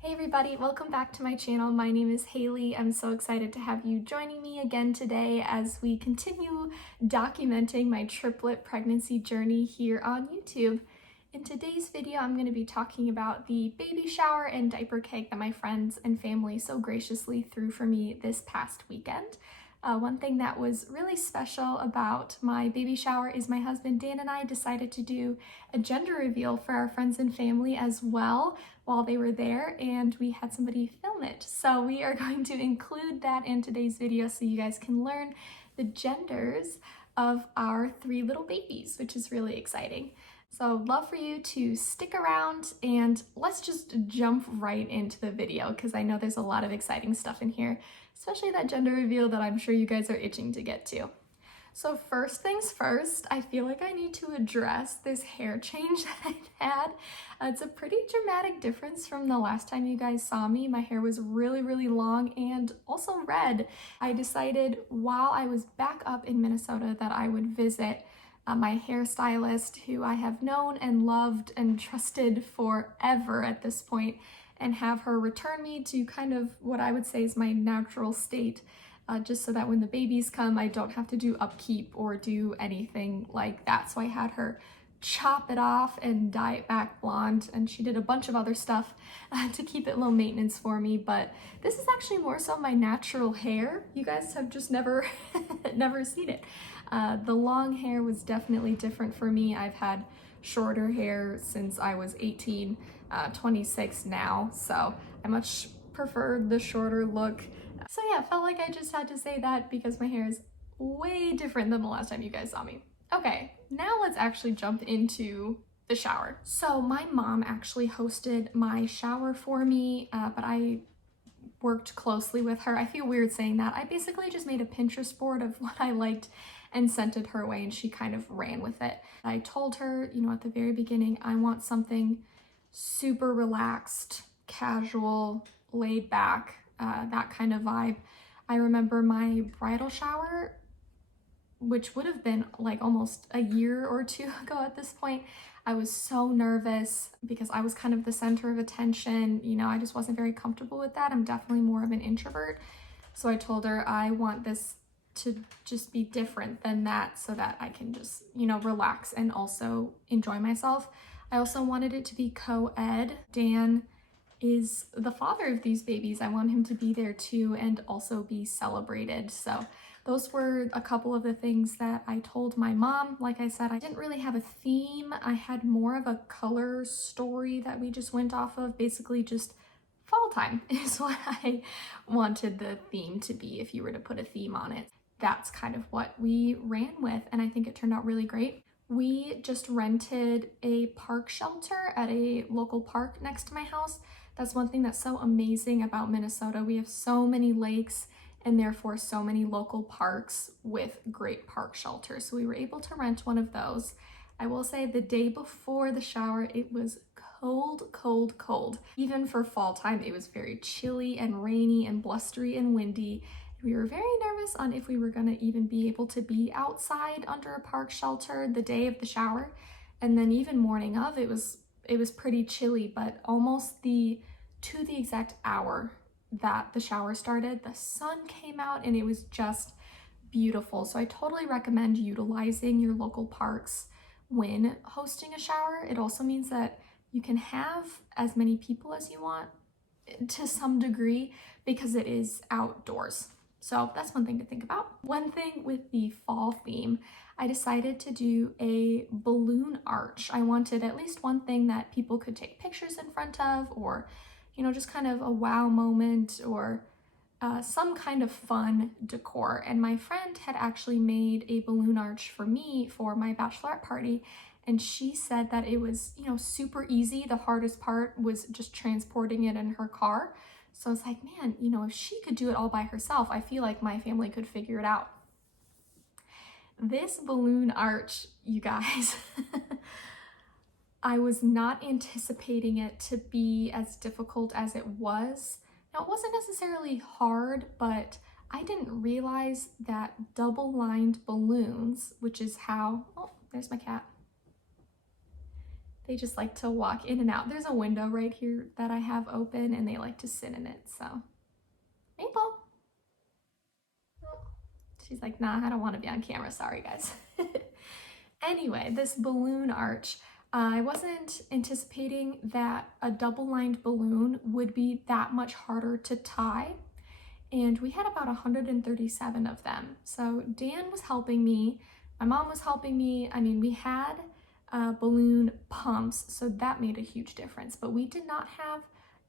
Hey everybody, welcome back to my channel. My name is Haley. I'm so excited to have you joining me again today as we continue documenting my triplet pregnancy journey here on YouTube. In today's video, I'm going to be talking about the baby shower and diaper keg that my friends and family so graciously threw for me this past weekend. One thing that was really special about my baby shower is my husband Dan and I decided to do a gender reveal for our friends and family as well while they were there, and we had somebody film it. So we are going to include that in today's video so you guys can learn the genders of our three little babies, which is really exciting. So love for you to stick around and let's just jump right into the video because I know there's a lot of exciting stuff in here, especially that gender reveal that I'm sure you guys are itching to get to. So first things first, I feel like I need to address this hair change that I've had. It's a pretty dramatic difference from the last time you guys saw me. My hair was really long and also red. I decided while I was back up in Minnesota that I would visit my hairstylist, who I have known and loved and trusted forever at this point, and have her return me to kind of what I would say is my natural state, just so that when the babies come, I don't have to do upkeep or do anything like that. So I had her chop it off and dye it back blonde, and she did a bunch of other stuff to keep it low maintenance for me, but this is actually more so my natural hair. You guys have just never never seen it. The long hair was definitely different for me. I've had shorter hair since I was 18, 26 now, so I much prefer the shorter look. So yeah, felt like I just had to say that because my hair is way different than the last time you guys saw me. Okay, now let's actually jump into the shower. So my mom actually hosted my shower for me, but I worked closely with her. I feel weird saying that. I basically just made a Pinterest board of what I liked and sent it her way, and she kind of ran with it. I told her, you know, at the very beginning, I want something super relaxed, casual, laid back, that kind of vibe. I remember my bridal shower, which would have been like almost a year or two ago at this point. I was so nervous because I was kind of the center of attention. You know, I just wasn't very comfortable with that. I'm definitely more of an introvert. So I told her I want this to just be different than that so that I can just, you know, relax and also enjoy myself. I also wanted it to be co-ed. Dan is the father of these babies. I want him to be there too and also be celebrated. So those were a couple of the things that I told my mom. Like I said, I didn't really have a theme. I had more of a color story that we just went off of. Basically just fall time is what I wanted the theme to be if you were to put a theme on it. That's kind of what we ran with, and I think it turned out really great. We just rented a park shelter at a local park next to my house. That's one thing that's so amazing about Minnesota. We have so many lakes and therefore so many local parks with great park shelters. So we were able to rent one of those. I will say the day before the shower, it was cold. Even for fall time, it was very chilly and rainy and blustery and windy. We were very nervous on if we were gonna even be able to be outside under a park shelter the day of the shower. And then even morning of, it was pretty chilly, but almost to the exact hour that the shower started, the sun came out and it was just beautiful. So I totally recommend utilizing your local parks when hosting a shower. It also means that you can have as many people as you want to some degree because it is outdoors. So that's one thing to think about. One thing with the fall theme, I decided to do a balloon arch. I wanted at least one thing that people could take pictures in front of, or, you know, just kind of a wow moment, or some kind of fun decor. And my friend had actually made a balloon arch for me for my bachelorette party, and she said that it was, you know, super easy. The hardest part was just transporting it in her car. So I was like, man, you know, if she could do it all by herself, I feel like my family could figure it out. This balloon arch, you guys, I was not anticipating it to be as difficult as it was. Now, it wasn't necessarily hard, but I didn't realize that double-lined balloons, which is how, oh, there's my cat. They just like to walk in and out. There's a window right here that I have open and they like to sit in it, so. Maple. She's like, nah, I don't want to be on camera, sorry guys. Anyway, this balloon arch, I wasn't anticipating that a double-lined balloon would be that much harder to tie, and we had about 137 of them. So Dan was helping me, my mom was helping me. I mean, we had balloon pumps, so that made a huge difference, but we did not have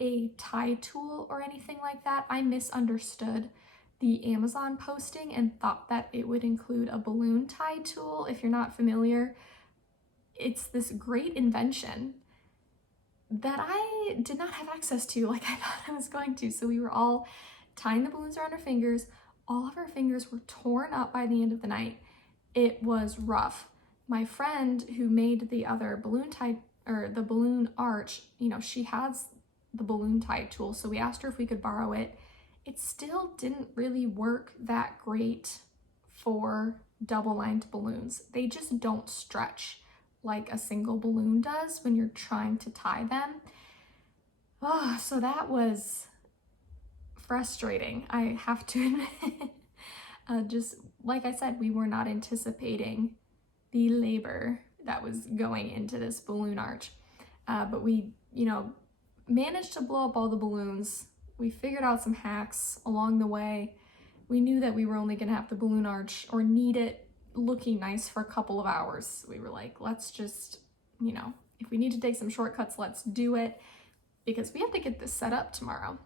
a tie tool or anything like that. I misunderstood the Amazon posting and thought that it would include a balloon tie tool. If you're not familiar, it's this great invention that I did not have access to like I thought I was going to. So we were all tying the balloons around our fingers. All of our fingers were torn up by the end of the night. It was rough. My friend who made the other balloon tie, or the balloon arch, you know, she has the balloon tie tool, so we asked her if we could borrow it. It still didn't really work that great for double-lined balloons. They just don't stretch like a single balloon does when you're trying to tie them. Oh, so that was frustrating, I have to admit. Just like I said, we were not anticipating the labor that was going into this balloon arch. But we, you know, managed to blow up all the balloons. We figured out some hacks along the way. We knew that we were only gonna have the balloon arch or need it looking nice for a couple of hours. We were like, let's just, you know, if we need to take some shortcuts, let's do it, because we have to get this set up tomorrow.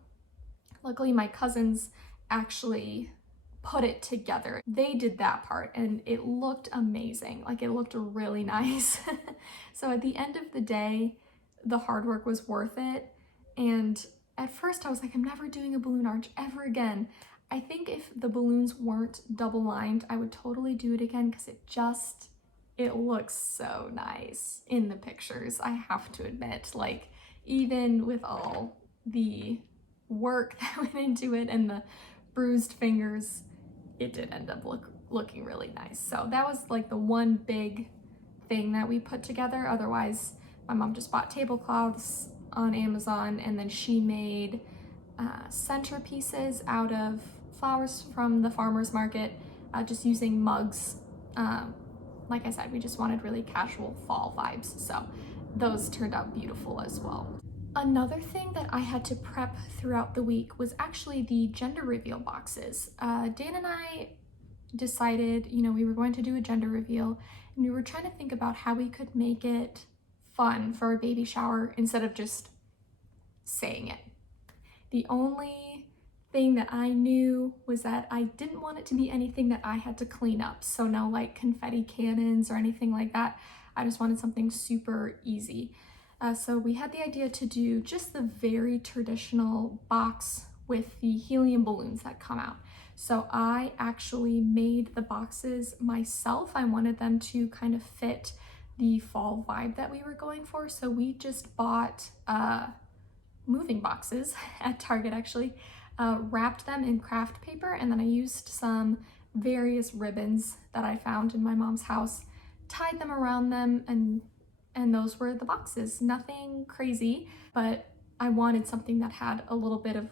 Luckily, my cousins actually put it together. They did that part and it looked amazing. Like, it looked really nice. So at the end of the day, the hard work was worth it. And at first I was like, I'm never doing a balloon arch ever again. I think if the balloons weren't double lined, I would totally do it again, because it looks so nice in the pictures, I have to admit. Like, even with all the work that went into it and the bruised fingers, it did end up looking really nice. So that was like the one big thing that we put together. Otherwise, my mom just bought tablecloths on Amazon, and then she made centerpieces out of flowers from the farmer's market, just using mugs. Like I said, we just wanted really casual fall vibes, so those turned out beautiful as well. Another thing that I had to prep throughout the week was actually the gender reveal boxes. Dan and I decided, you know, we were going to do a gender reveal, and we were trying to think about how we could make it fun for a baby shower instead of just saying it. The only thing that I knew was that I didn't want it to be anything that I had to clean up. So no like confetti cannons or anything like that. I just wanted something super easy. So we had the idea to do just the very traditional box with the helium balloons that come out. So I actually made the boxes myself. I wanted them to kind of fit the fall vibe that we were going for. So we just bought moving boxes at Target, actually, wrapped them in craft paper, and then I used some various ribbons that I found in my mom's house, tied them around them, and those were the boxes. Nothing crazy, but I wanted something that had a little bit of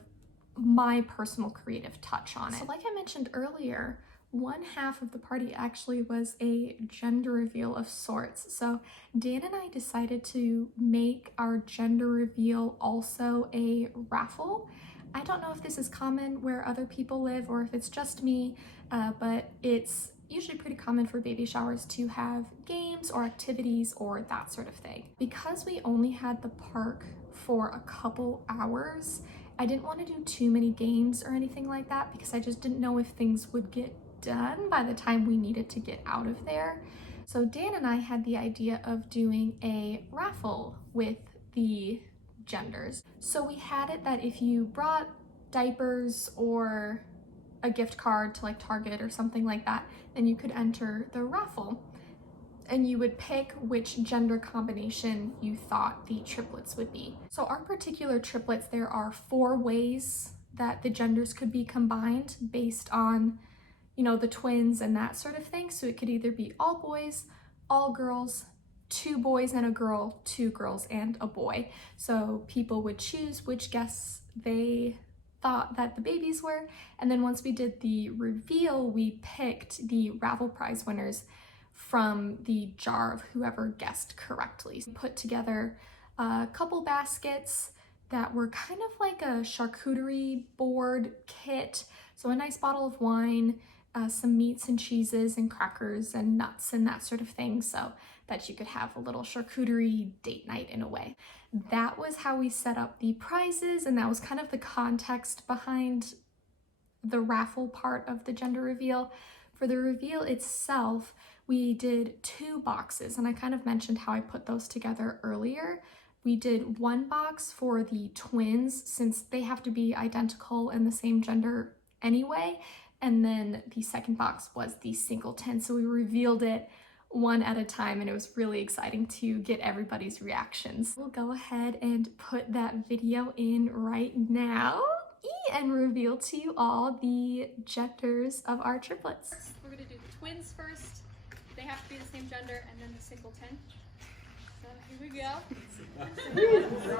my personal creative touch on it. So like I mentioned earlier, one half of the party actually was a gender reveal of sorts. So Dan and I decided to make our gender reveal also a raffle. I don't know if this is common where other people live or if it's just me, but it's usually pretty common for baby showers to have games or activities or that sort of thing. Because we only had the park for a couple hours, I didn't want to do too many games or anything like that because I just didn't know if things would get done by the time we needed to get out of there. So Dan and I had the idea of doing a raffle with the genders. So we had it that if you brought diapers or a gift card to like Target or something like that, then you could enter the raffle and you would pick which gender combination you thought the triplets would be. So our particular triplets, there are 4 ways that the genders could be combined based on, you know, the twins and that sort of thing. So it could either be all boys, all girls, 2 boys and a girl, 2 girls and a boy. So people would choose which guests they thought that the babies were. And then once we did the reveal, we picked the Raffle prize winners from the jar of whoever guessed correctly. We put together a couple baskets that were kind of like a charcuterie board kit. So a nice bottle of wine, some meats and cheeses and crackers and nuts and that sort of thing, so that you could have a little charcuterie date night in a way. That was how we set up the prizes, and that was kind of the context behind the raffle part of the gender reveal. For the reveal itself, we did 2 boxes, and I kind of mentioned how I put those together earlier. We did 1 box for the twins, since they have to be identical and the same gender anyway, and then the second box was the singleton. So we revealed it one at a time, and it was really exciting to get everybody's reactions. We'll go ahead and put that video in right now and reveal to you all the genders of our triplets. We're gonna do the twins first. They have to be the same gender, and then the singleton. So here we go.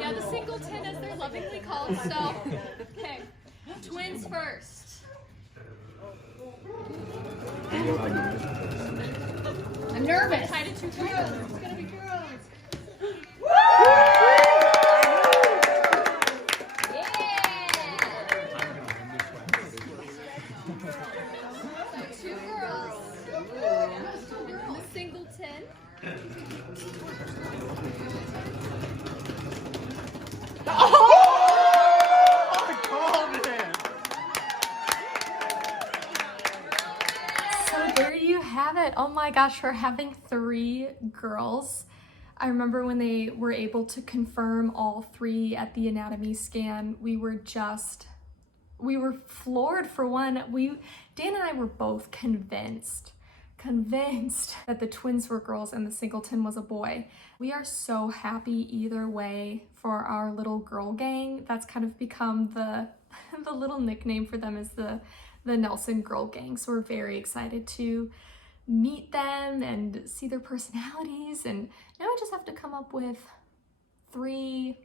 Yeah, the singleton, as they're lovingly called. So, okay, twins first. I'm nervous. Tied to 2 girls. It's gonna be girls. So 2 girls. The singleton. There you have it. Oh my gosh, we're having 3 girls. I remember when they were able to confirm all 3 at the anatomy scan, we were floored. For one, Dan and I were both convinced that the twins were girls and the singleton was a boy. We are so happy either way for our little girl gang. That's kind of become the little nickname for them, is the Nelson Girl Gang. So we're very excited to meet them and see their personalities. And now I just have to come up with 3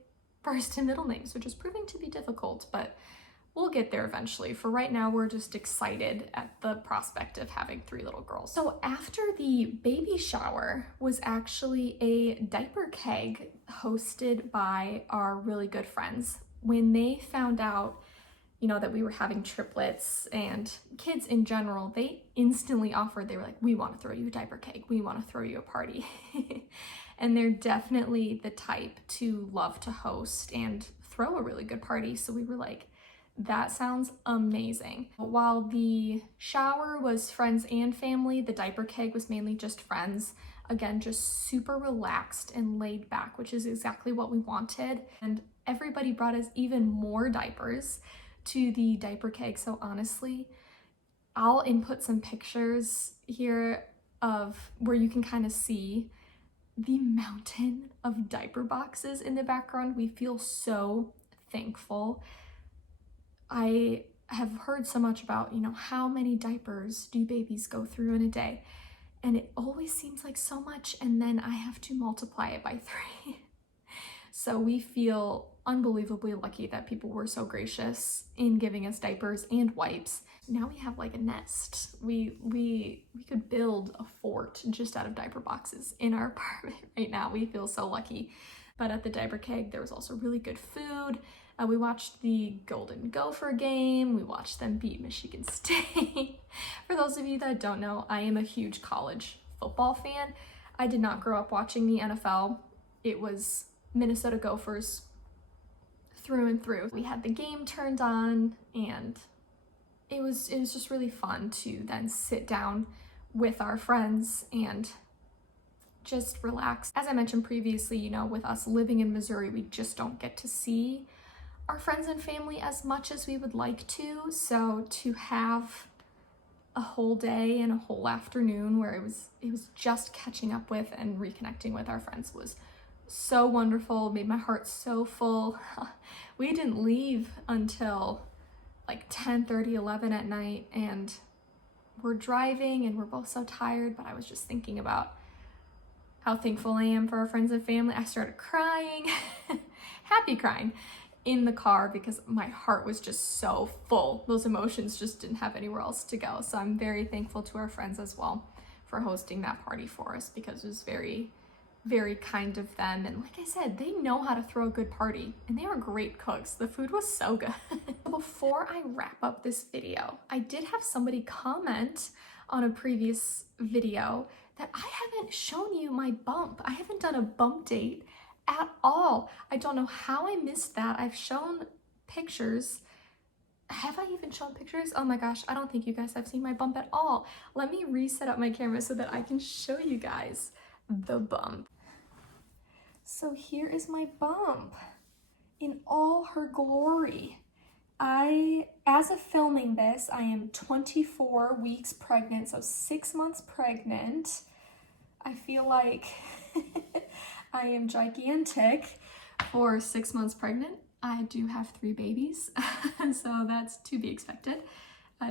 first and middle names, which is proving to be difficult, but we'll get there eventually. For right now, we're just excited at the prospect of having 3 little girls. So after the baby shower was actually a diaper keg hosted by our really good friends. When they found out that we were having triplets and kids in general, they instantly offered, they were like, we want to throw you a diaper keg. We want to throw you a party. And they're definitely the type to love to host and throw a really good party. So we were like, that sounds amazing. While the shower was friends and family, the diaper keg was mainly just friends. Again, just super relaxed and laid back, which is exactly what we wanted. And everybody brought us even more diapers to the diaper keg. So honestly, I'll input some pictures here of where you can kind of see the mountain of diaper boxes in the background. We feel so thankful. I have heard so much about, how many diapers do babies go through in a day? And it always seems like so much, and then I have to multiply it by 3. So we feel unbelievably lucky that people were so gracious in giving us diapers and wipes. Now we have like a nest. We could build a fort just out of diaper boxes in our apartment right now. We feel so lucky. But at the diaper keg, there was also really good food. We watched the Golden Gopher game. We watched them beat Michigan State. For those of you that don't know, I am a huge college football fan. I did not grow up watching the NFL. It was Minnesota Gophers through and through. We had the game turned on, and it was just really fun to then sit down with our friends and just relax. As I mentioned previously, with us living in Missouri, we just don't get to see our friends and family as much as we would like to. So to have a whole day and a whole afternoon where it was just catching up with and reconnecting with our friends was so wonderful, made my heart so full. We didn't leave until like 10:30, 11 at night, and we're driving and we're both so tired, but I was just thinking about how thankful I am for our friends and family. I started crying, happy crying in the car because my heart was just so full. Those emotions just didn't have anywhere else to go. So I'm very thankful to our friends as well for hosting that party for us, because it was very, very kind of them. And like I said, they know how to throw a good party, and they were great cooks. The food was so good. Before I wrap up this video, I did have somebody comment on a previous video that I haven't shown you my bump. I haven't done a bump date at all. I don't know how I missed that. I've shown pictures. Have I even shown pictures? Oh my gosh, I don't think you guys have seen my bump at all. Let me reset up my camera so that I can show you guys the bump. So here is my bump in all her glory. As of filming this, I am 24 weeks pregnant, so 6 months pregnant. I feel like I am gigantic for 6 months pregnant. I do have 3 babies, so that's to be expected.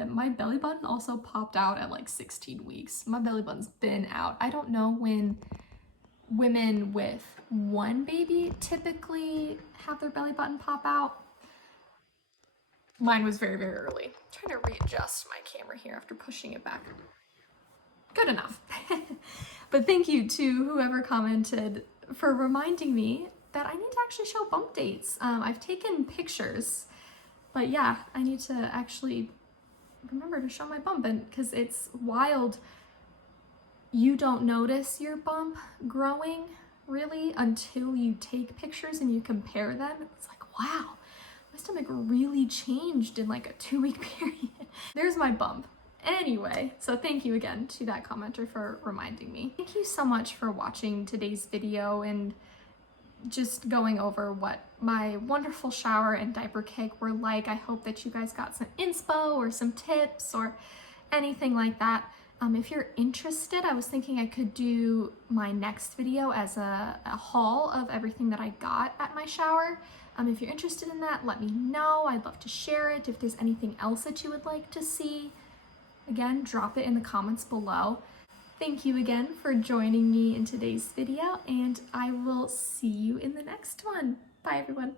My belly button also popped out at like 16 weeks. My belly button's been out. I don't know when women with 1 baby typically have their belly button pop out. Mine was very, very early. I'm trying to readjust my camera here after pushing it back. Good enough. But thank you to whoever commented for reminding me that I need to actually show bump dates. I've taken pictures, but yeah, I need to actually remember to show my bump, and because it's wild. You don't notice your bump growing really until you take pictures and you compare them. It's like, wow, my stomach really changed in like a 2-week period. There's my bump. Anyway, so thank you again to that commenter for reminding me. Thank you so much for watching today's video and just going over what my wonderful shower and diaper keg were like. I hope that you guys got some inspo or some tips or anything like that. If you're interested, I was thinking I could do my next video as a haul of everything that I got at my shower. If you're interested in that, let me know. I'd love to share it. If there's anything else that you would like to see, again, drop it in the comments below. Thank you again for joining me in today's video, and I will see you in the next one. Bye, everyone.